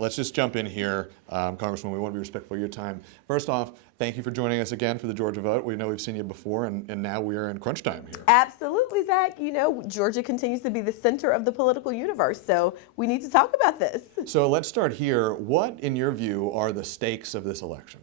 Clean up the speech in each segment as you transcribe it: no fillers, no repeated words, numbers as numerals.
let's just jump in here. Congresswoman, we want to be respectful of your time. First off, thank you for joining us again for the Georgia vote. We know we've seen you before, and now we're in crunch time here. Absolutely, Zach. You know, Georgia continues to be the center of the political universe, so we need to talk about this. So let's start here. What, in your view, are the stakes of this election?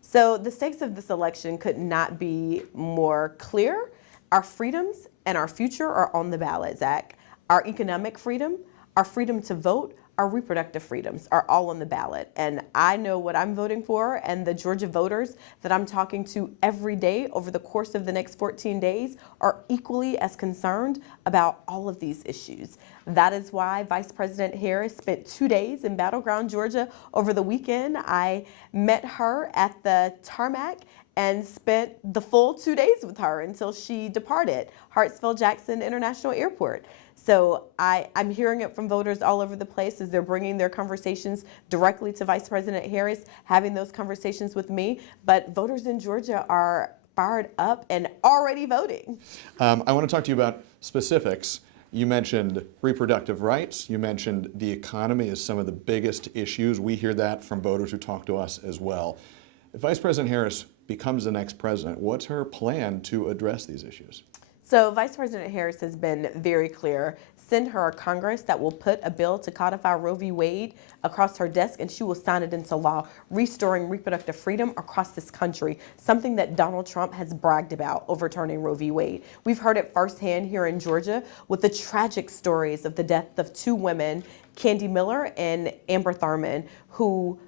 So the stakes of this election could not be more clear. Our freedoms and our future are on the ballot, Zach. Our economic freedom, our freedom to vote, our reproductive freedoms are all on the ballot. And I know what I'm voting for, and the Georgia voters that I'm talking to every day over the course of the next 14 days are equally as concerned about all of these issues. That is why Vice President Harris spent 2 days in Battleground, Georgia over the weekend. I met her at the tarmac and spent the full 2 days with her until she departed Hartsfield-Jackson International Airport. So I'm hearing it from voters all over the place as they're bringing their conversations directly to Vice President Harris, having those conversations with me. But voters in Georgia are fired up and already voting. I want to talk to you about specifics. You mentioned reproductive rights. You mentioned the economy as some of the biggest issues. We hear that from voters who talk to us as well. If Vice President Harris becomes the next president, what's her plan to address these issues? So Vice President Harris has been very clear. Send her a Congress that will put a bill to codify Roe v. Wade across her desk, and she will sign it into law, restoring reproductive freedom across this country, something that Donald Trump has bragged about, overturning Roe v. Wade. We've heard it firsthand here in Georgia with the tragic stories of the death of 2 women, Candy Miller and Amber Thurman, who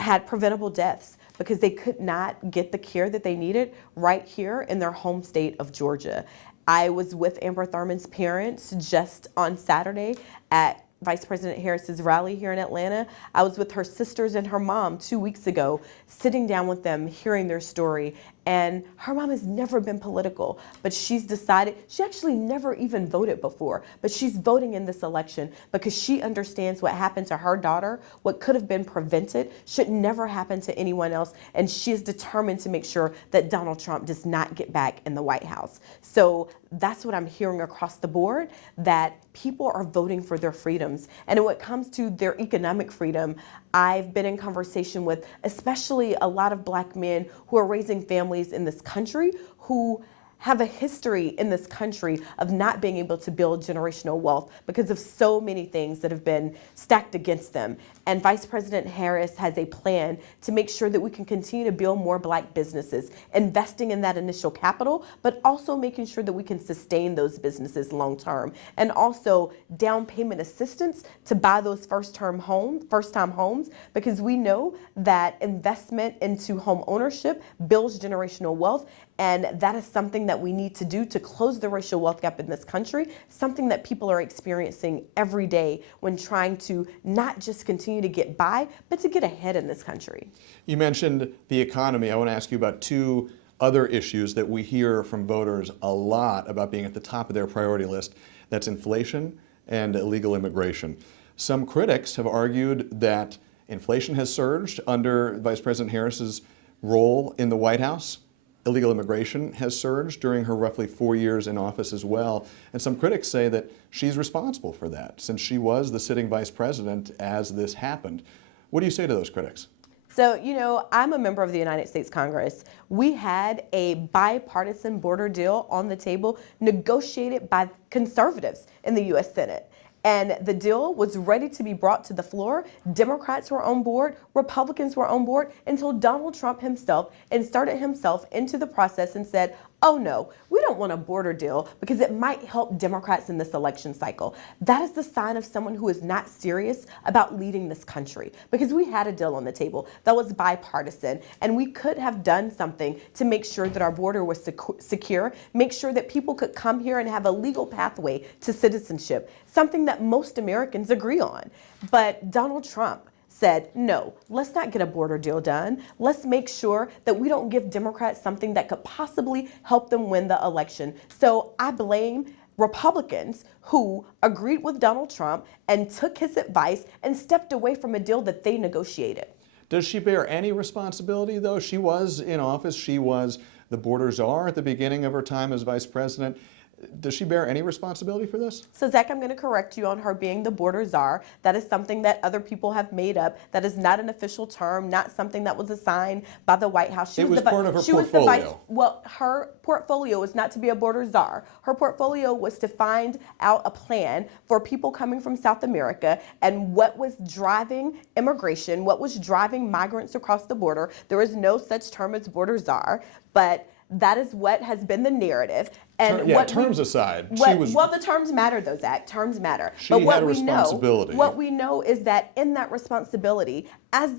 had preventable deaths because they could not get the care that they needed right here in their home state of Georgia. I was with Amber Thurman's parents just on Saturday at Vice President Harris's rally here in Atlanta. I was with her sisters and her mom 2 weeks ago, sitting down with them, hearing their story. And her mom has never been political, but she's decided, she actually never even voted before, but she's voting in this election because she understands what happened to her daughter, what could have been prevented, should never happen to anyone else, and she is determined to make sure that Donald Trump does not get back in the White House. So that's what I'm hearing across the board, that people are voting for their freedoms. And when it comes to their economic freedom, I've been in conversation with especially a lot of Black men who are raising families in this country who have a history in this country of not being able to build generational wealth because of so many things that have been stacked against them. And Vice President Harris has a plan to make sure that we can continue to build more Black businesses, investing in that initial capital, but also making sure that we can sustain those businesses long term. And also down payment assistance to buy those first-time homes, because we know that investment into home ownership builds generational wealth. And that is something that we need to do to close the racial wealth gap in this country, something that people are experiencing every day when trying to not just continue to get by, but to get ahead in this country. You mentioned the economy. I want to ask you about 2 other issues that we hear from voters a lot about being at the top of their priority list. That's inflation and illegal immigration. Some critics have argued that inflation has surged under Vice President Harris's role in the White House. Illegal immigration has surged during her roughly 4 years in office as well. And some critics say that she's responsible for that, since she was the sitting vice president as this happened. What do you say to those critics? So, you know, I'm a member of the United States Congress. We had a bipartisan border deal on the table negotiated by conservatives in the U.S. Senate. And the deal was ready to be brought to the floor. Democrats were on board, Republicans were on board, until Donald Trump himself inserted himself into the process and said, oh no, we don't want a border deal because it might help Democrats in this election cycle. That is the sign of someone who is not serious about leading this country, because we had a deal on the table that was bipartisan, and we could have done something to make sure that our border was secure, make sure that people could come here and have a legal pathway to citizenship, something that most Americans agree on. But Donald Trump said, no, let's not get a border deal done. Let's make sure that we don't give Democrats something that could possibly help them win the election. So I blame Republicans who agreed with Donald Trump and took his advice and stepped away from a deal that they negotiated. Does she bear any responsibility, though? She was in office. She was the border czar at the beginning of her time as vice president. Does she bear any responsibility for this? So, Zach, I'm going to correct you on her being the border czar. That is something that other people have made up. That is not an official term, not something that was assigned by the White House. It was part of her portfolio. Well, her portfolio was not to be a border czar. Her portfolio was to find out a plan for people coming from South America and what was driving immigration, what was driving migrants across the border. There is no such term as border czar, but that is what has been the narrative. And terms aside, well, the terms matter, though, Zach. Terms matter. She had a responsibility. What we know is that in that responsibility, as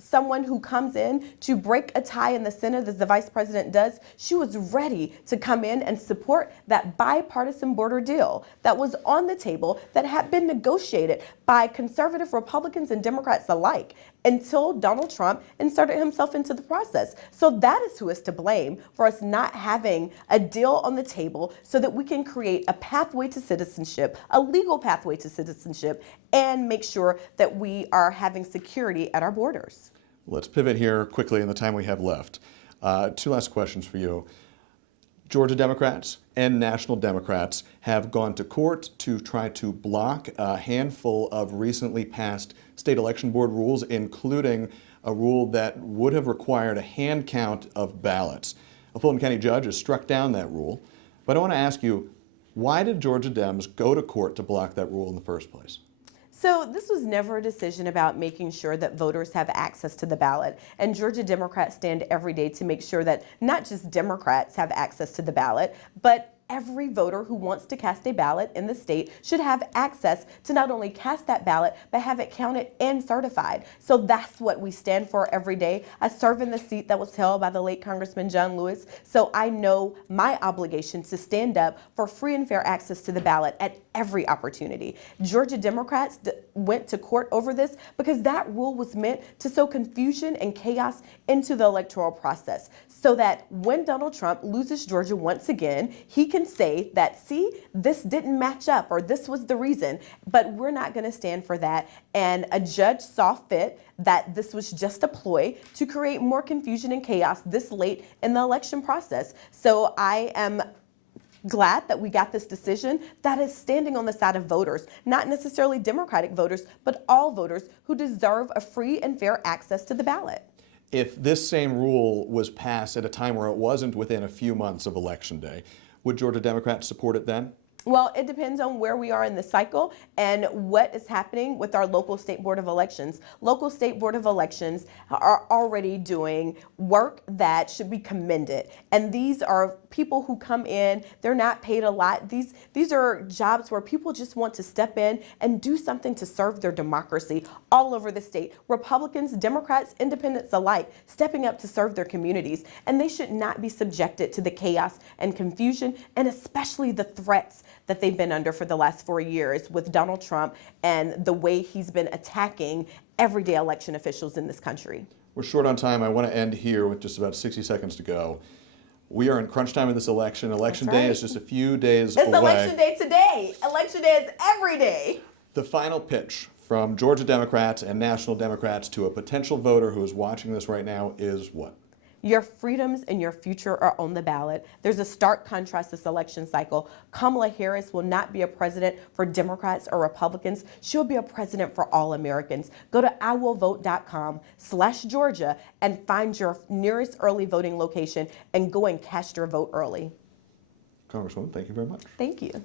someone who comes in to break a tie in the Senate, as the vice president does, she was ready to come in and support that bipartisan border deal that was on the table, that had been negotiated by conservative Republicans and Democrats alike until Donald Trump inserted himself into the process. So that is who is to blame for us not having a deal on the table so that we can create a pathway to citizenship, a legal pathway to citizenship, and make sure that we are having security at our borders. Let's pivot here quickly in the time we have left. Two last questions for you. Georgia Democrats and national Democrats have gone to court to try to block a handful of recently passed state election board rules, including a rule that would have required a hand count of ballots. A Fulton County judge has struck down that rule. But I want to ask you, why did Georgia Dems go to court to block that rule in the first place? So this was never a decision about making sure that voters have access to the ballot. And Georgia Democrats stand every day to make sure that not just Democrats have access to the ballot, but every voter who wants to cast a ballot in the state should have access to not only cast that ballot, but have it counted and certified. So that's what we stand for every day. I serve in the seat that was held by the late Congressman John Lewis, so I know my obligation to stand up for free and fair access to the ballot at every opportunity. Georgia Democrats went to court over this because that rule was meant to sow confusion and chaos into the electoral process, so that when Donald Trump loses Georgia once again, he can say that, see, this didn't match up or this was the reason, but we're not going to stand for that. And a judge saw fit that this was just a ploy to create more confusion and chaos this late in the election process. So I am glad that we got this decision that is standing on the side of voters, not necessarily Democratic voters, but all voters who deserve a free and fair access to the ballot. If this same rule was passed at a time where it wasn't within a few months of Election Day, would Georgia Democrats support it then? Well, it depends on where we are in the cycle and what is happening with our local state board of elections. Local state board of elections are already doing work that should be commended. And these are people who come in, they're not paid a lot. These are jobs where people just want to step in and do something to serve their democracy all over the state. Republicans, Democrats, independents alike, stepping up to serve their communities. And they should not be subjected to the chaos and confusion, and especially the threats that they've been under for the last 4 years with Donald Trump and the way he's been attacking everyday election officials in this country. We're short on time. I want to end here with just about 60 seconds to go. We are in crunch time of this election. Election day is just a few days away. It's Election Day today. Election Day is every day. The final pitch from Georgia Democrats and national Democrats to a potential voter who is watching this right now is what? Your freedoms and your future are on the ballot. There's a stark contrast this election cycle. Kamala Harris will not be a president for Democrats or Republicans. She'll be a president for all Americans. Go to iwillvote.com/Georgia and find your nearest early voting location and go and cast your vote early. Congresswoman, thank you very much. Thank you.